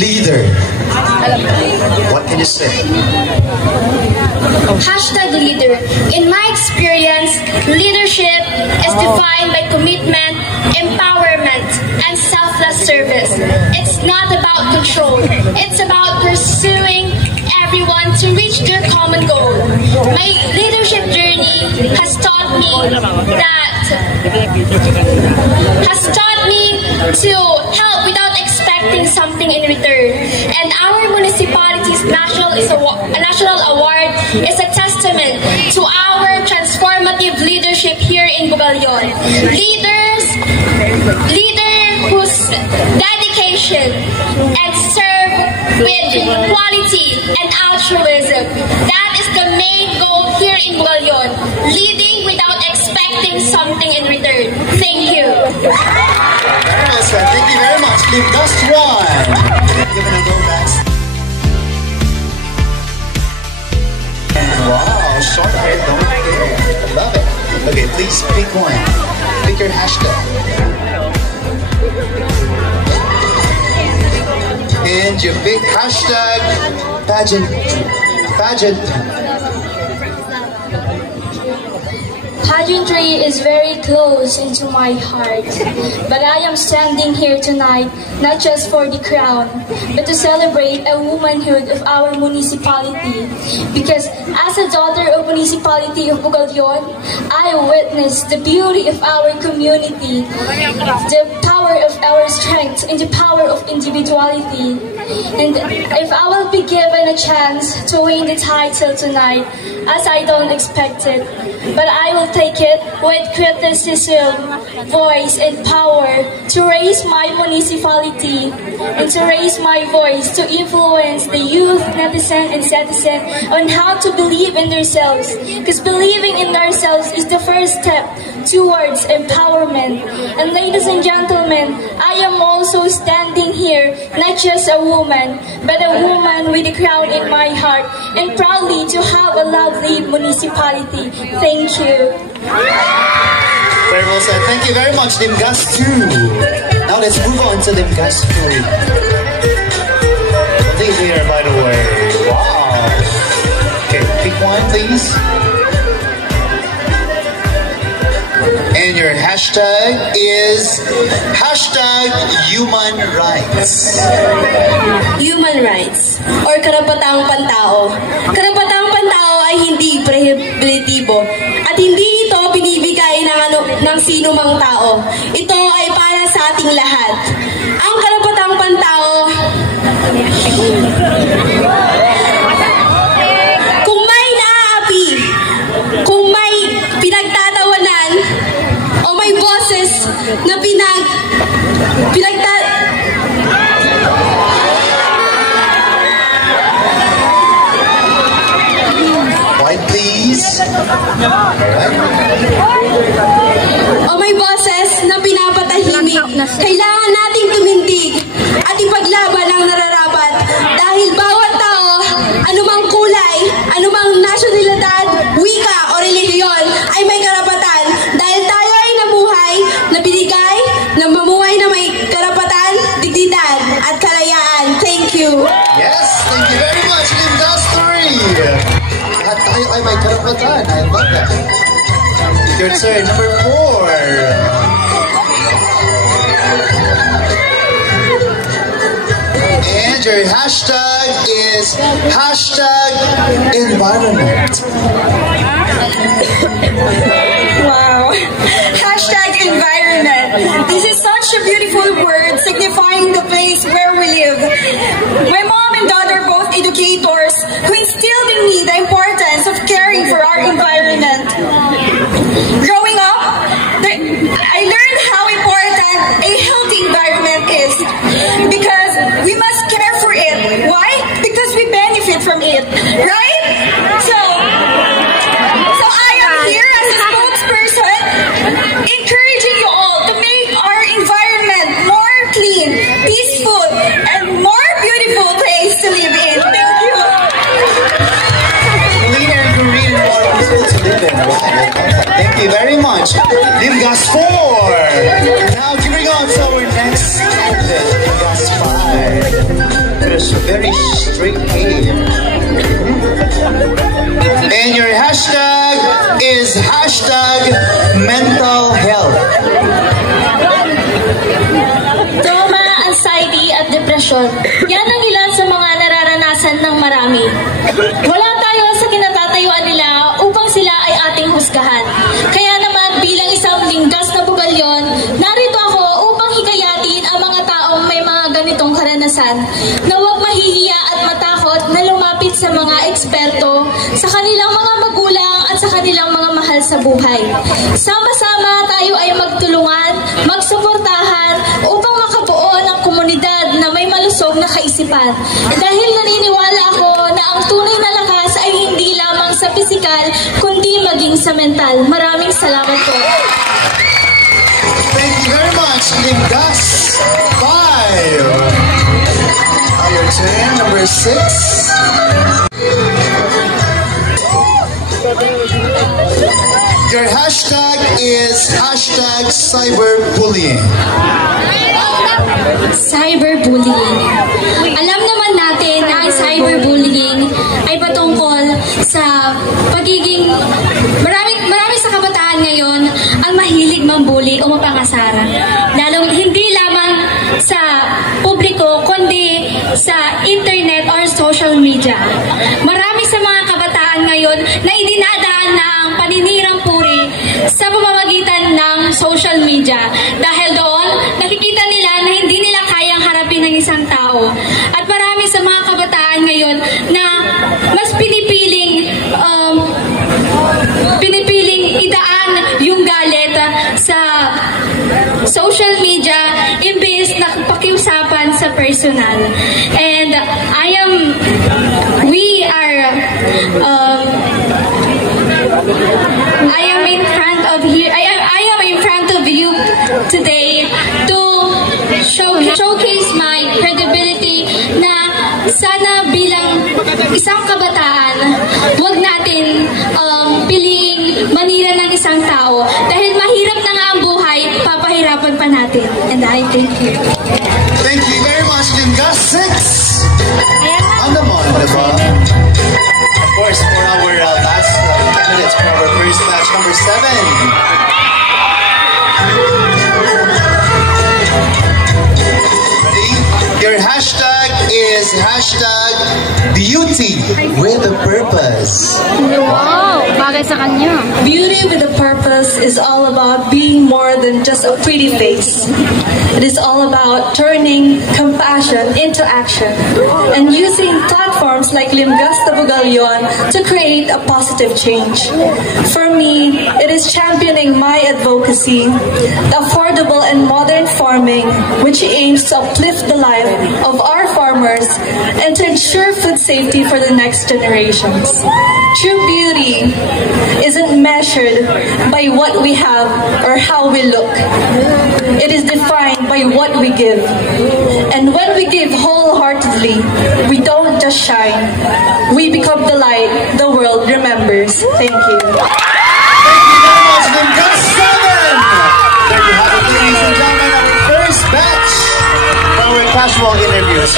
leader. What can you say? Hashtag leader. In my experience, leadership is defined by commitment, empowerment, and selfless service. It's not about control. It's about pursuing everyone to reach their common goal. My leadership journey has taught me to help without expecting something in return. And our municipality's national award is a testament to our transformative leadership here in Bugalyon. Leader whose dedication and serve with quality and altruism. That is the main goal here in Bugalyon. Leading without expecting something in return. Thank you. Thank you very much. Leave just one. Give it a go, guys. Wow, short hair, don't care. Love it. Okay, please pick one. Pick your hashtag. And you pick hashtag pageant. Pageantry is very close into my heart, but I am standing here tonight not just for the crown, but to celebrate a womanhood of our municipality. Because as a daughter of municipality of Bugalyon, I witnessed the beauty of our community, the power of our strength, and the power of individuality. And if I will be given a chance to win the title tonight, as I don't expect it, but I will take it with criticism, voice, and power to raise my municipality and to raise my voice to influence the youth, netizen, and citizen on how to believe in themselves. Because believing in ourselves is the first step towards empowerment. And ladies and gentlemen, I am also standing here not just a woman, but a woman with a crown in my heart, and proudly to have a lovely municipality. Thank you. Very well said. Thank you very much, Limgas 2. Now let's move on to Limgas 3. Complete here, by the way. Wow. Okay, pick one, please. And your hashtag is hashtag human rights. Human rights or karapatang pantao. Karapatang pantao ay hindi prohibitibo at hindi ito binibigay ng sino mang tao. Ito ay para sa ating lahat. Ang karapatang pantao kung may naaapi, kung may pinagtatawanan o may boses na White, please. O may boses na pinapatahimik, kailangan nating tumindig at ipaglaban ang nararapat dahil bawat tao, anumang kulay, anumang nasyonalidad, wika o relihiyon ay may karapatan dahil tayo ay nabuhay, nabinigay, na mamuhay na may karapatan, dignidad at kalayaan. Thank you. Yes, thank you very much, Industry. Lahat tayo ay may karapatan. I love that. Your turn, number 4. And your hashtag is hashtag environment. Wow. Hashtag environment. This is such a beautiful word signifying the place where we live. My mom and dad are both educators who instilled in me the importance of caring for our environment. Growing up, I learned how important a healthy environment is because we must care for it. Why? Because we benefit from it, right? So I am here as a spokesperson encouraging you all to make our environment more clean, peaceful, and more beautiful place to live in. Thank you. Cleaner and green more peaceful to live in. Thank you very much. Limgas 4. Now giving on to our next candidate, Limgas 5. has very straight hair. And your hashtag is hashtag mental health. Trauma, anxiety, at depression. Yan ang ilan sa mga nararanasan ng marami. Wala tayo sa kinatatayuan nila upang sila ay ating husgahan. Kaya naman bilang isang linggas na bugalyon, narito ako upang hikayatin ang mga taong may mga ganitong karanasan na huwag mahihiya at matakot na lumapit sa mga eksperto, sa kanilang mga magulang at sa kanilang mga mahal sa buhay. Sama-sama tayo ay magtulungan, magsuportahan upang makabuo ng komunidad na may malusog na kaisipan. Dahil naniniwala ako na ang tunay na lakas ay hindi lamang sa pisikal, kundi maging sa mental. Maraming salamat po. Thank you very much, Linggas 5. Your turn, number 6. Your hashtag is hashtag cyberbullying. Cyberbullying. Alam naman natin na ang cyberbullying ay patungkol sa pagiging marami sa kabataan ngayon ang mahilig mambully o mapangasara. Lalong hindi lamang sa publiko kundi sa internet or social media. Marami sa mga kabataan ngayon na idinadaan na ang paninirang puri sa pamamagitan ng social media. Dahil doon, nakikita nila na hindi nila kayang harapin ng isang tao. At marami sa mga kabataan ngayon na mas pinipiling idaan yung galit sa social media imbes na pakiusapan sa personal. And I am in front of you today to showcase my credibility na sana bilang isang kabataan, huwag natin piliing manira ng isang tao dahil mahirap na nga ang buhay, papahirapan pa natin. And I thank you. Thank you very much, Linggas 6. Ano mo, diba? Of course, for our last candidates for our first batch, number 7. Your hashtag is hashtag beauty with a purpose. Wow, bagay sa kanya. Beauty with a purpose is all about being more than just a pretty face. It is all about turning compassion into action and using platforms like Limgas Tabugalyon to create a positive change. For me, it is championing my advocacy, the affordable and modern farming, which aims to uplift the life of our farmers and to ensure food safety for the next generations. True beauty isn't measured by what we have or how we look. It is defined by what we give. And when we give wholeheartedly, we don't just shine. We become the light the world remembers. Thank you. Thank you very much, Linggas 7. There you have it, ladies and gentlemen, our first batch for our casual interviews.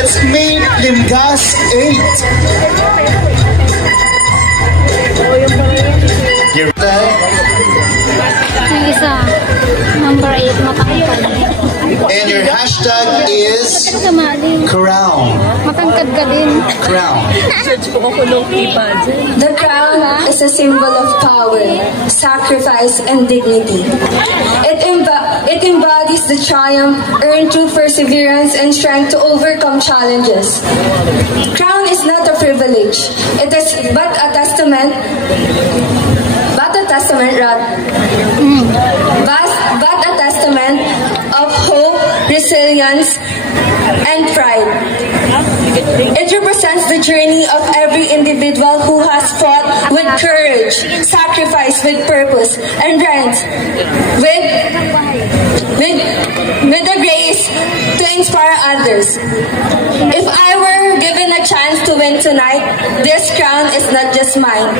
Let's meet Limgas 8. You're Yung isa, number 8, matangkad. And your hashtag is crown. Matangkad ka din. Crown. The crown is a symbol of power, sacrifice, and dignity. It embodies the triumph earned through perseverance and strength to overcome challenges. Crown is not a privilege. It is but a testament of hope, resilience, and pride. It represents the journey of every individual who has fought with courage, sacrificed with purpose, and rent with the grace to inspire others. If I were given a chance to win tonight, this crown is not just mine.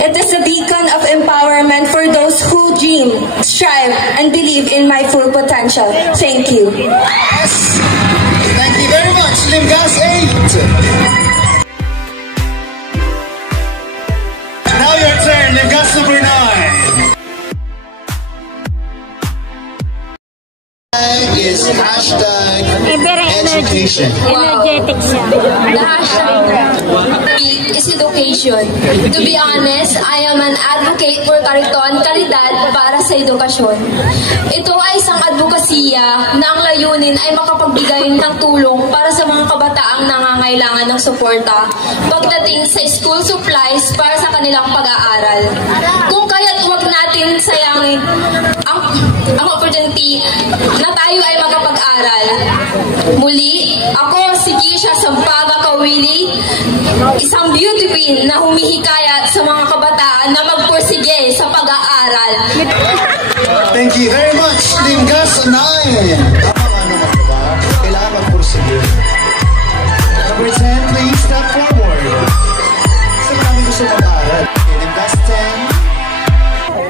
It is a beacon of empowerment for those who dream, strive, and believe in my full potential. Thank you. Yes. Thank you very much, Limgas 8. Now your turn, Limgas number 9. Is hashtag education. Energetic siya. The hashtag is education. To be honest, I am an advocate for kariton, kalidad para sa edukasyon. Ito ay isang advokasya na ang layunin ay makapagbigay ng tulong para sa mga kabataang nangangailangan ng suporta pagdating sa school supplies para sa kanilang pag-aaral. Kung kaya't huwag natin sayangin ang opportunity na tayo ay makapag-aral. Muli, ako si Kisha Sampaga Kawili, isang beauty queen na humihikayat sa mga kabataan na magpursige sa pag-aaral. Thank you very much, Limgas 9. Tama nga naman ba? Kailangan magpursige. Number 10, please step forward. Sa marami gusto mag-aaral. Limgas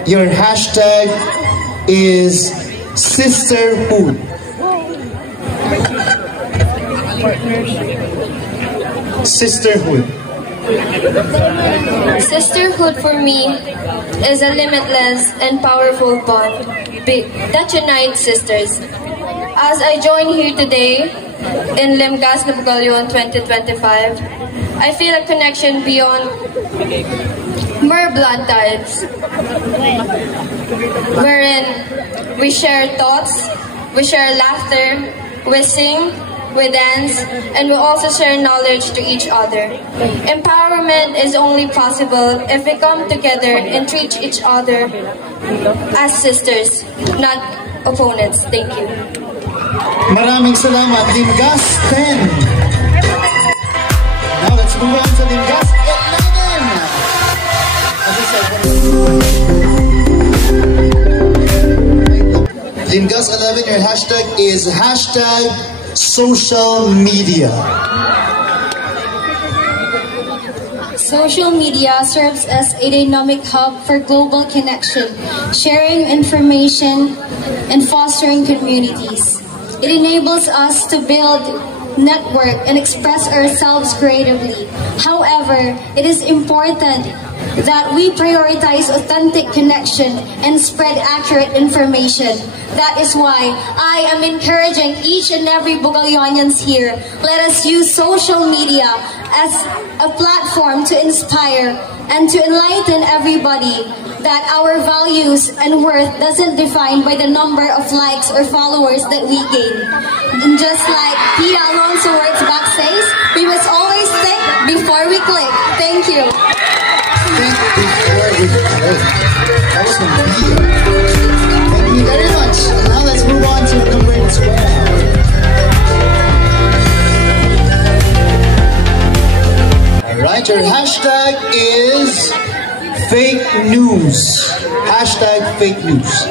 10. Your hashtag is sisterhood. Sisterhood. Sisterhood for me is a limitless and powerful bond that unites sisters. As I join here today in Limgas Nabugalion 2025, I feel a connection beyond mere blood ties, wherein we share thoughts, we share laughter, we sing, we dance, and we also share knowledge to each other. Empowerment is only possible if we come together and treat each other as sisters, not opponents. Thank you. Maraming salamat, Limgas 10. Now let's move on to Limgas 11. As I said, Limgas 11, your hashtag is hashtag social media. Social media serves as a dynamic hub for global connection, sharing information, and fostering communities. It enables us to build, network, and express ourselves creatively. However, it is important that we prioritize authentic connection and spread accurate information. That is why I am encouraging each and every Bugalionians here. Let us use social media as a platform to inspire and to enlighten everybody that our values and worth doesn't define by the number of likes or followers that we gain. And just like Pia Alonso works back says, we must always think before we click. Thank you. Think before we click. That was from Pia. Thank you very much. Now let's move on to number 12. Alright, your hashtag is fake news. Hashtag fake news.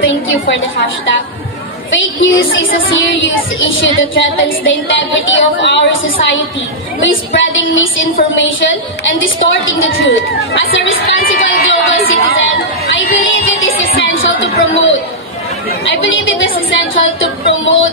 Thank you for the hashtag. Fake news is a serious issue that threatens the integrity of our society by spreading misinformation and distorting the truth. As a responsible global citizen, I believe it is essential to promote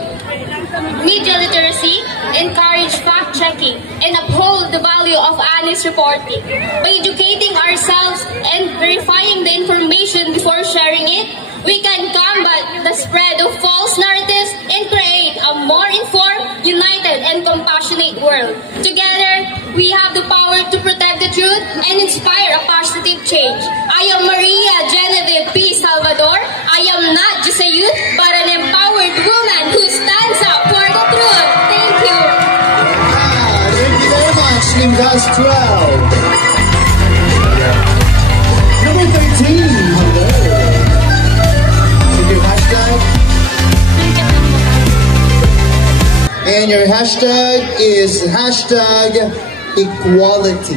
media literacy, encourage fact-checking, and uphold the value of honest reporting. By educating ourselves and verifying the information before sharing it, we can combat the spread of false narratives and create a more informed, united, and compassionate world. Together, we have the power to protect the truth and inspire a positive change. I am Maria Genevieve P. Salvador. I am not just a youth, but an empowered woman who stands up for the truth. Thank you. Thank you very much, Limgas 12. Number 13. Hello. Your hashtag And your hashtag is hashtag equality.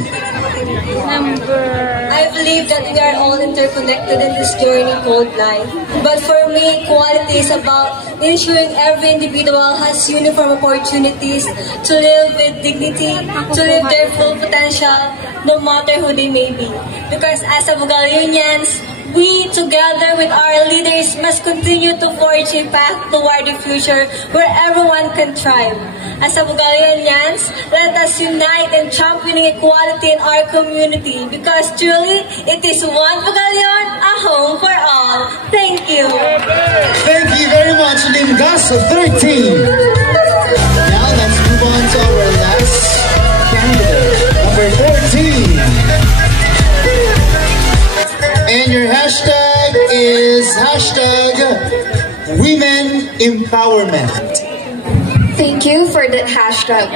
I believe that we are all interconnected in this journey called life. But for me, equality is about ensuring every individual has uniform opportunities to live with dignity, to live their full potential, no matter who they may be. Because as Abugalunians, we, together with our leaders, must continue to forge a path toward a future where everyone can thrive. As Abugalunians, let us unite in championing equality in our community because truly, it is one Bugalion, a home for all. Thank you. Thank you very much, Limgas 13. Now let's move on to our last candidate, number 14. And your hashtag is hashtag Women Empowerment. Thank you for that hashtag.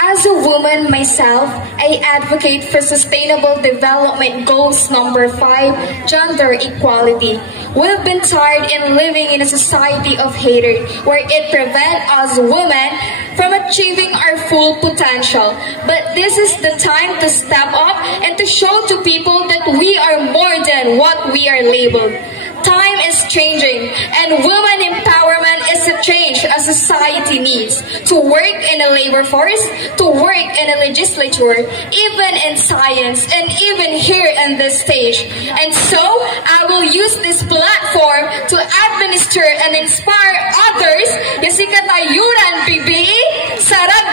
As a woman myself, I advocate for Sustainable Development Goals number 5, gender equality. We've been tired in living in a society of hatred where it prevents us women from achieving our full potential. But this is the time to step up and to show to people that we are more than what we are labeled. Time is changing, and women empowerment is a change a society needs. To work in a labor force, to work in a legislature, even in science, and even here in this stage. And so, I will use this platform to administer and inspire others. Yung si Katayuran, PBE, Sarap